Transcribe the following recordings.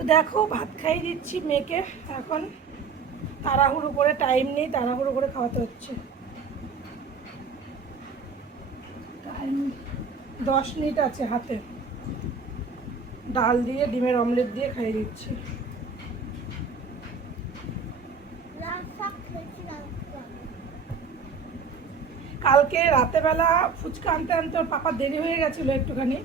তো দেখো ভাত খাইয়ে দিচ্ছি মেয়েকে। এখন তাড়াহুড়ো করে, টাইম নেই, তাড়াহুড়ো করে খাওয়াতে হচ্ছে। টাইম 10 মিনিট আছে হাতে। ডাল দিয়ে ডিমের অমলেট দিয়ে খাইয়ে দিচ্ছি। কালকে রাতেবেলা ফুচকা আনতে আনতে ওর পাপা দেরি হয়ে গেছিলো একটুখানি,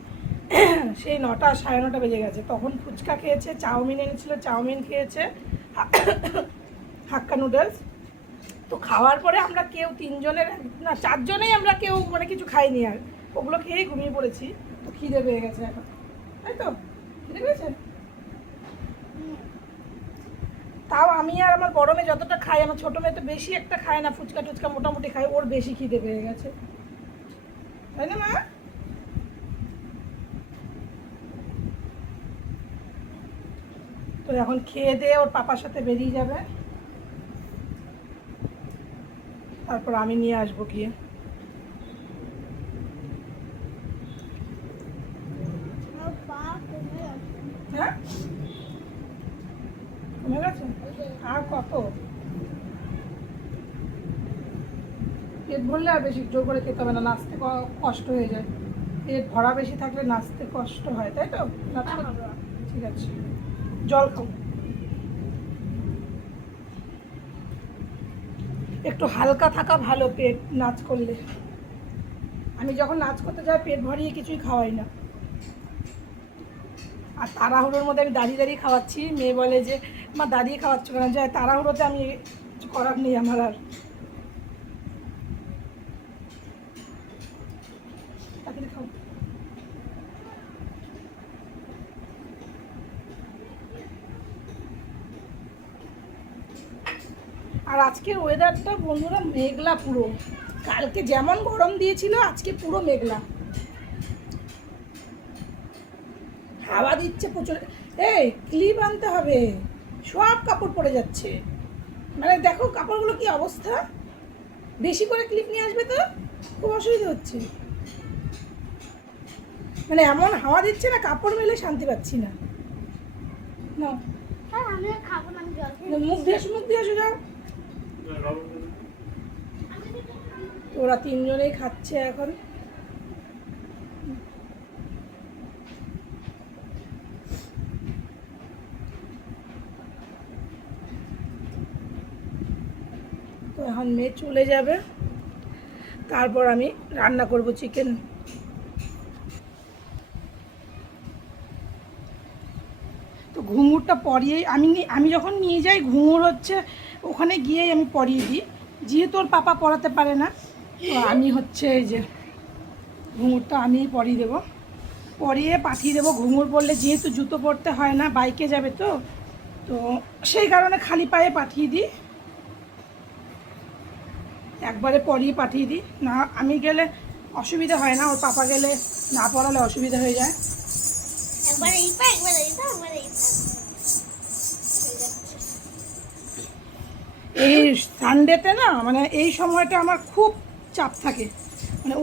সেই 9টা 9:30 বেজে গেছে। তখন ফুচকা খেয়েছে, চাউমিন এনেছিল, চাউমিন খেয়েছে, হাক্কা নুডলস। তো খাওয়ার পরে আমরা কেউ 3জনের না 4জনেই আমরা কেউ মানে কিছু খাইনি, আর ওগুলো খেয়েই ঘুমিয়ে পড়েছি। তো খিদে পেয়ে গেছে এখন, তাই তো? খিদে পেয়েছে? তাও আমি আর আমার বড় মেয়ে যতটা খাই, আমার ছোটো মেয়ে তো বেশি একটা খায় না, ফুচকা টুচকা মোটামুটি খায়, ওর বেশি খিদে পেয়ে গেছে, তাই না মা? তো এখন খেয়ে দিয়ে ওর পাপার সাথে বেরিয়ে যাবে, তারপর আমি নিয়ে আসবো গিয়ে। হ্যাঁ, কমে গেছে? আর কত? পেট ভরলে আর বেশি জোর করে খেতে হবে না, নাচতে কষ্ট হয়ে যায়। পেট ভরা বেশি থাকলে নাচতে কষ্ট হয়, তাই তো? ঠিক আছে, জল খাও। একটু হালকা থাকা ভালো পেট নাচ করলে। আমি যখন নাচ করতে যাই পেট ভরিয়ে কিছুই খাওয়াই না, আর তাড়াহুড়োর মধ্যে আমি দাঁড়িয়ে দাঁড়িয়ে খাওয়াচ্ছি। মেয়ে বলে যে মা দাঁড়িয়ে খাওয়াচ্ছ কেন? যায় তাড়াহুড়োতে আমি কিছু করার নেই আমার আর। তাড়াতাড়ি খাও। আর আজকের ওয়েদারটা বন্ধুরা মেঘলা পুরো। কালকে যেমন গরম দিয়েছিল আজকে পুরো মেঘলা, হাওয়া দিচ্ছে প্রচুর। এই ক্লিপ আনতে হবে, সব কাপড় পরে যাচ্ছে। মানে দেখো কাপড়গুলো কি অবস্থা। বেশি করে ক্লিপ নিয়ে আসবে তো, খুব অসুবিধা হচ্ছে। মানে এমন হাওয়া দিচ্ছে না, কাপড় মেলে শান্তি পাচ্ছি না। না মুখ দিয়ে আসো, মুখ দিয়ে আসো, যাও। ওরা 3জনেই খাচ্ছে এখন। তো এখন মেয়ে চলে যাবে, তারপর আমি রান্না করব চিকেন। তো ঘুঙুরটা পরিয়ে আমি যখন নিয়ে যাই ঘুঙুর হচ্ছে ওখানে গিয়েই আমি পরিয়ে দিই, যেহেতু ওর পাপা পরাতে পারে না। তো আমি হচ্ছে এই যে ঘুঙুরটা আমিই পরিয়ে দেবো, পরিয়ে পাঠিয়ে দেবো। ঘুঙুর পরলে যেহেতু জুতো পরতে হয় না, বাইকে যাবে তো, তো সেই কারণে খালি পায়ে পাঠিয়ে দিই, একবারে পরিয়ে পাঠিয়ে দিই। না আমি গেলে অসুবিধা হয় না, ওর পাপা গেলে না পড়ালে অসুবিধা হয়ে যায়। এই সানডেতে না মানে এই সময়টা আমার খুব চাপ থাকে, মানে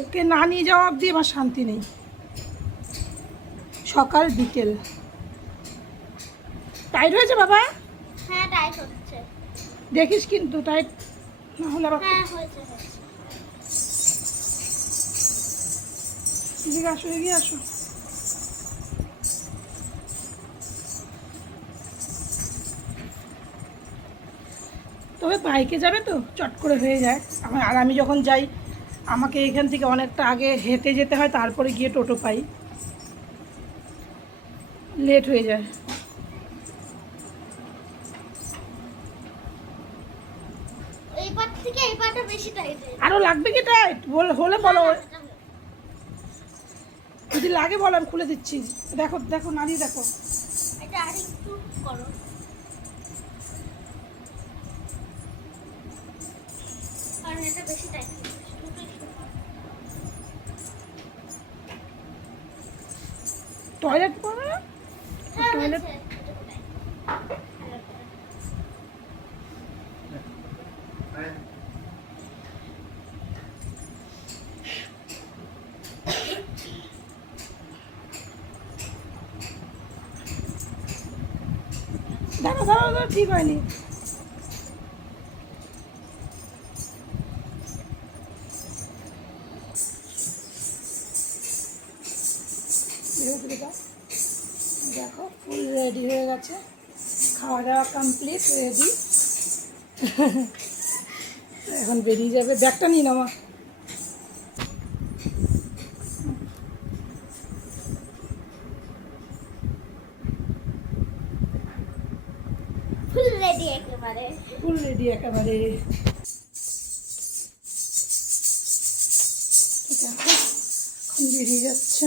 ওকে না নিয়ে যাওয়া অবধি আমার শান্তি নেই। সকাল বিকেল টাইট হয়েছে বাবা? হ্যাঁ টাইট হচ্ছে, দেখিস কিন্তু টাইট না হলে আবার। হ্যাঁ হয়েছে। এদিকে আসো, এগিয়ে আসো। তবে বাইকে যাবে তো চট করে হয়ে যায়। আর আমি যখন যাই আমাকে এখান থেকে অনেকটা আগে হেঁটে যেতে হয়, তারপরে গিয়ে টোটো পাই, লেট হয়ে যায়। এই পাট থেকে এই পাটটা বেশি টাইট হয়েছে। আরও লাগবে কি টাইট হলে বলো, যদি লাগে বলো আমি খুলে দিচ্ছি। দেখো দেখো নাড়িয়ে দেখো। এটা আর একটু করো, কারণ এটা বেশি টাইট হয়েছে। টয়লেট পড়ো না, হ্যাঁ টয়লেট। হয়েছে। ধরো ধরো, ঠিক হয়নি। দেখো ফুল রেডি হয়ে গেছে, খাওয়া দাওয়া কমপ্লিট, রেডি। এখন বেরিয়ে যাবে। ব্যাগটা নিয়ে নাও মা। ফুল রেডি একেবারে। ফুল রেডি একেবারে। ঠিক আছে, এখন বেরিয়ে যাচ্ছে।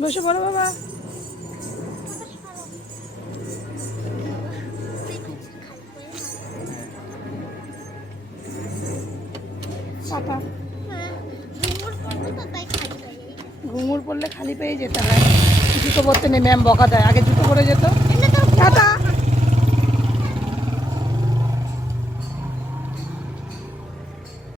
বসে পড়ো বাবা। টাটা। ঘুঙুর পড়লে খালি পেয়ে যেতে হয়, জুতো পরতে নেই, ম্যাম বকা দেয়। আগে জুতো পরে যেত। টাটা।